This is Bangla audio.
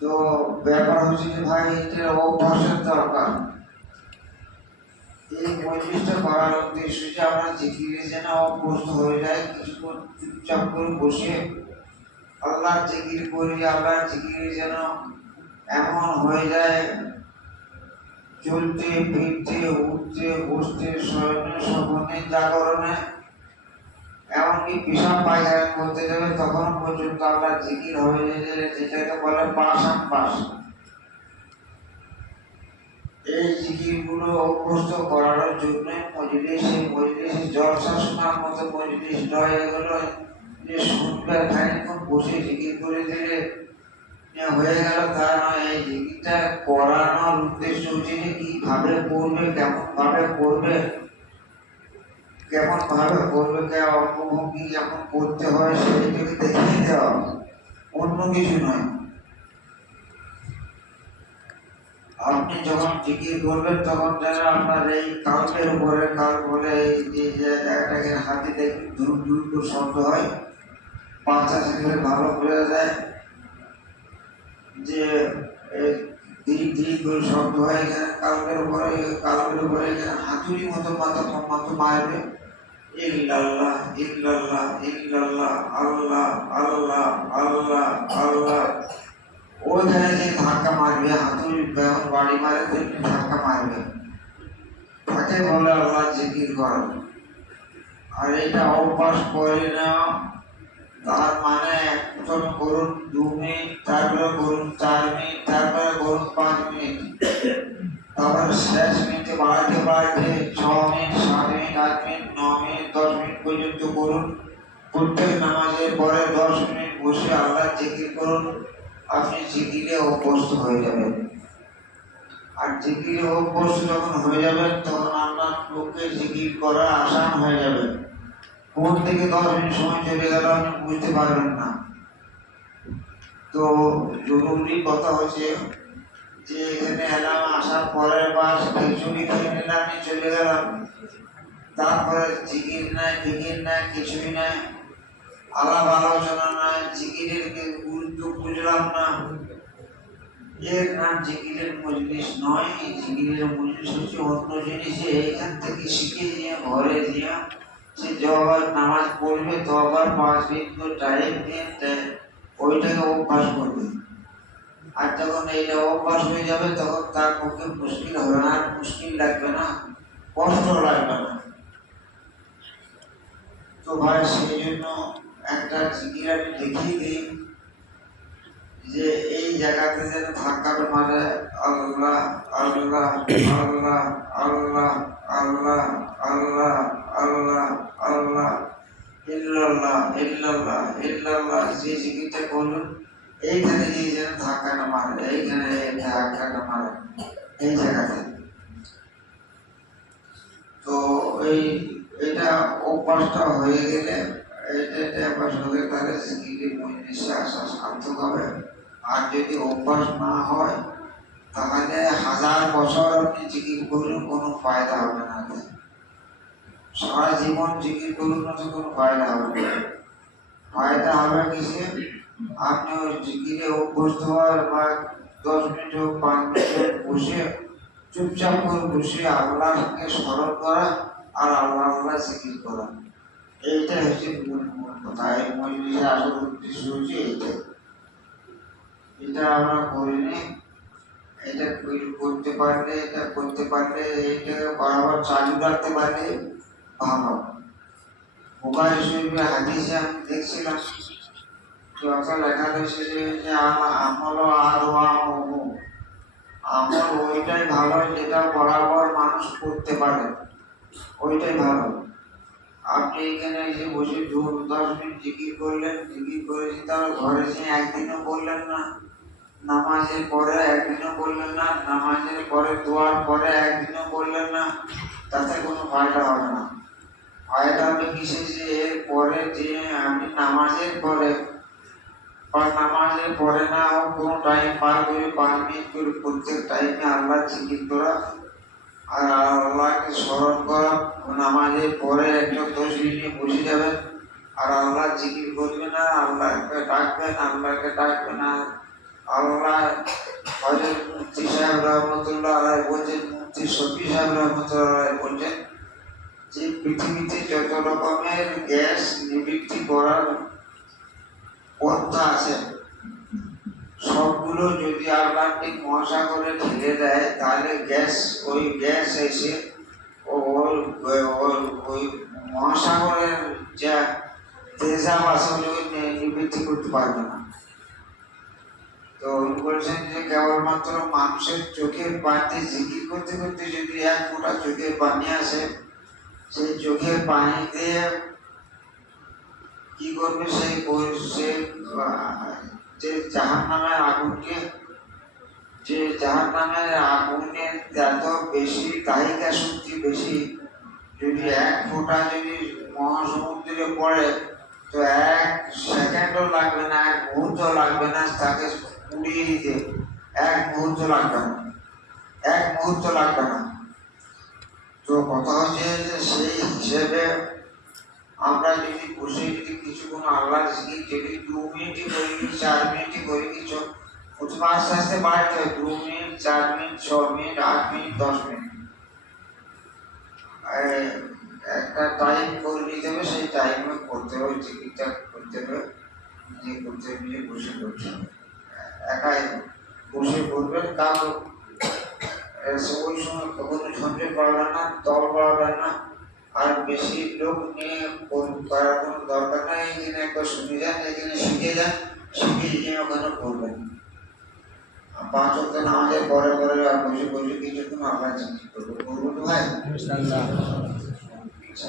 তো ব্যাপার হচ্ছে যে ভাই, এটা অভ্যাসের দরকার। এই পরিবেশটা করার উদ্দেশ্য যে আমরা জিকিরে যেন অভ্যস্ত হয়ে যায় কিছুক্ষণ চুপচাপ করে বসে আল্লাহ জিকির করি আল্লাহ জিকিরে যেন এমন হয়ে যায়, চলতে, ফিরতে, উঠতে, বসতে, শয়নে স্বপনে জাগরণে এমনকি পেশাব পায়খানা করতে যাবে তখন পর্যন্ত আল্লাহ জিকির যায় যেটাকে বলে পাশান পাশ। এই জিকিরগুলো অভ্যস্ত করানোর জন্য মজলিস এই মজলিস জলসা শোনার মতো মজলিস নয়, এগুলো যে শুনবে খানিক্ষণ বসে জিকির করে দিলে হয়ে গেল তা নয়, এই জিকিরটা করানোর উদ্দেশ্য হচ্ছে যে কীভাবে করবে কেমন ভাবে করবে কেমন ভাবে করবে কেমন অঙ্গভঙ্গি কেমন করতে হয়, সেইটাকে দেখিয়ে দেওয়া অন্য কিছু নয়। আপনি যখন জিকির করবেন, তখন যেন আপনার এই কালকের উপরে কাল বলে এই যে জায়গাটাকে হাতে দেখে দূর দূর করে শব্দ হয় বাচ্চা থাকলে ভালো বোঝা যায়। যে ধীরে ধীরে করে শব্দ হয়, এখানে কালকের উপরে কালকের উপরে এখানে হাতুড়ি মতো মাথা মতো মারবে। illallah illallah illallah Allah Allah Allah Allah वो धरे से धाका मार गया हाथों में बहन गाड़ी मारे तो धाका मार गया তাকে বলে আল্লাহ জিকির করেন আর এটা অভ্যাস করে না তার মানে একজন করুন দু মিনিট তারপরে করুন চার মিনিট তারপরে করুন পাঁচ মিনিট তারপরে শেষ মিনিটে বাড়াতে বাড়াতে প্রত্যেক নামাজের পরে দশ মিনিট বসে আল্লাহ জিকির করুন। আপনি জিকিরে অভ্যস্ত হয়ে যাবেন। আর জিকিরে অভ্যস্ত যখন হয়ে যাবেন, তখন আপনার পক্ষে জিকির করা আসান হয়ে যাবে। কোন থেকে দশ মিনিট সময় চলে গেল আপনি বুঝতে পারবেন না। তো জরুরি কথা হচ্ছে যে, এখানে এলাম, আসার পরে বা খিচুড়ি খেয়ে নিলাম চলে গেলাম তারপরে জিকির নাই, ফিকির নাই, কিছুই নাই। আলাপ আলোচনা নাই জিকিরের কে- গুরুত্ব বুঝলাম না। এর নাম জিকিরের মজলিস নয়, এই জিকিরের মজলিস হচ্ছে অন্য জিনিস। যে এইখান থেকে শিখে নিয়ে, ঘরে নিয়ে সে যবার নামাজ পড়বে তবার পাঁচ মিনিট টাইম নিয়ে তে- ওইটাকে অভ্যাস করবে। আর যখন এইটা অভ্যাস হয়ে যাবে, তখন তার পক্ষে মুশকিল হবে না, আর মুশকিল লাগবে না, কষ্ট লাগবে না। তো ভাই, সেই জন্য একটা জিকির দেখিয়ে দিই যে এই জায়গাতে যেন ধাক্কাটা মারে, আল্লাহ আল্লাহ আল্লাহ আল্লাহ আল্লাহ আল্লাহ আল্লাহ আল্লাহ, ইল্লাল্লাহ ইল্লাল্লাহ ইল্লাল্লাহ, যে জিকিরটা করলেন এইখানে এই যেন ধাক্কাটা মারে, এইখানে এই ধাক্কাটা মারে, এই জায়গাতে। তো এই, এটা অভ্যাসটা হয়ে গেলে আর যদি অভ্যাস না হয় তাহলে হাজার বছর আপনি জিকির করলেন কোনো ফায়দা হবে না সারা জীবন জিকির করুন কোনো ফায়দা হবে না ফায়দা হবে কিসে আপনি ওই জিকিরে অভ্যস্ত হওয়ার বা দশ মিনিট হোক পাঁচ মিনিট বসে চুপচাপ করে বসে আল্লাহকে স্মরণ করা আর আল্লাহ আল্লাহ জিকির করা এইটা হচ্ছে মূল মূল কথা। এই মজলিসে আসল উদ্দেশ্য হচ্ছে এইটা এটা আমরা করিনি। এটা করতে পারলে, এটা করতে পারলে এইটাকে বরাবর চালু রাখতে পারলে ভালো। বুখারি শরীফে হাদিসে আমি দেখছিলাম যত লেখা রয়েছে যে আমল আর আমল ওইটাই ভালো, যেটা বরাবর মানুষ করতে পারে। ওইটাই ভালো। আপনি এখানে এসে বসে দশ মিনিট জিকির করলেন, জিকির করেছি তার ঘরে এসে একদিনও করলেন না। নামাজের পরে একদিনও করলেন না, নামাজের পরে দোয়ার পরে একদিনও করলেন না। তাতে কোনো ফায়দা হবে না। ফায়দা হবে কিসে যে এর পরে যে আপনি নামাজের পরে বা নামাজের পরে না হোক কোনো টাইম পার করে পাঁচ মিনিট করে প্রত্যেক টাইমে আল্লাহ জিকির করা আর আল্লাহকে স্মরণ করা নামাজের পরে একটা দশ মিনিট বসে যাবেন। আর আল্লাহ জিকির করবেন না, আল্লাহকে ডাকবেন আল্লাহকে ডাকবেন আর আল্লাহ হজরত মুফতি সাহেব রহমতুল্লাহ আলাই বলছেন, মুফতি শফি সাহেব রহমতুল্লাহ আলাই বলছেন যে পৃথিবীতে যত রকমের গ্যাস নিবৃত্তি করার পন্থা আছে সবগুলো যদি আটলান্টিক মহাসাগরে ঠেলে দেয় তাহলে গ্যাস ওই গ্যাস এসে ওই মহাসাগরের যা তেজাব আছে ওগুলোকে নিবৃত্তি করতে পারবে না। তো উনি বলছেন যে কেবলমাত্র মানুষের চোখের পানিতে জিকির করতে করতে যদি এক ফোঁটা চোখের পানি আসে সেই চোখের পানি দিয়ে কি করবে সেই বই- সে আহ, যে জাহান নামের আগুনকে যে জাহান নামের আগুনের এত বেশি দাহিকা শক্তি বেশি, যদি এক ফোঁটা যদি মহাসমুদ্রে পড়ে, তো এক সেকেন্ডও লাগবে না, এক মুহূর্ত লাগবে না তাকে উড়িয়ে দিতে। এক মুহূর্ত লাগবে না। এক মুহূর্ত লাগবে না। তো কথা হচ্ছে যে সেই হিসেবে আমরা যদি বসে যদি কিছুক্ষণ আল্লাহ জিকির যদি দু মিনিটই করি কি চার মিনিটই করি কিছু প্রথমে আস্তে আস্তে বাড়তে হয়। দু মিনিট, চার মিনিট, ছ মিনিট, আট মিনিট, দশ মিনিট। একটা টাইম করে নিতে হবে, সেই টাইমে করতে হবে জিকিরটা করতে হবে, নিজে করতে নিজে বসে করতে হবে। একাই বসে করবেন কারও এসে ওই সময় কখনো ঝঞ্ঝট বাড়বে না, দল বাড়বে না। আর বেশি লোক নিয়ে কর- করার কোনো দরকার নাই এখানে একবার শুনে যান এখানে শিখে যান শিখে গিয়ে ওখানে করবেন আর পাঁচ অক্ট নামাজের পরে পরে আর বসে বসে কিছুক্ষণ আল্লাহ জিজ্ঞেস করব। করব তো ভাই? ইনশাআল্লাহ। আচ্ছা।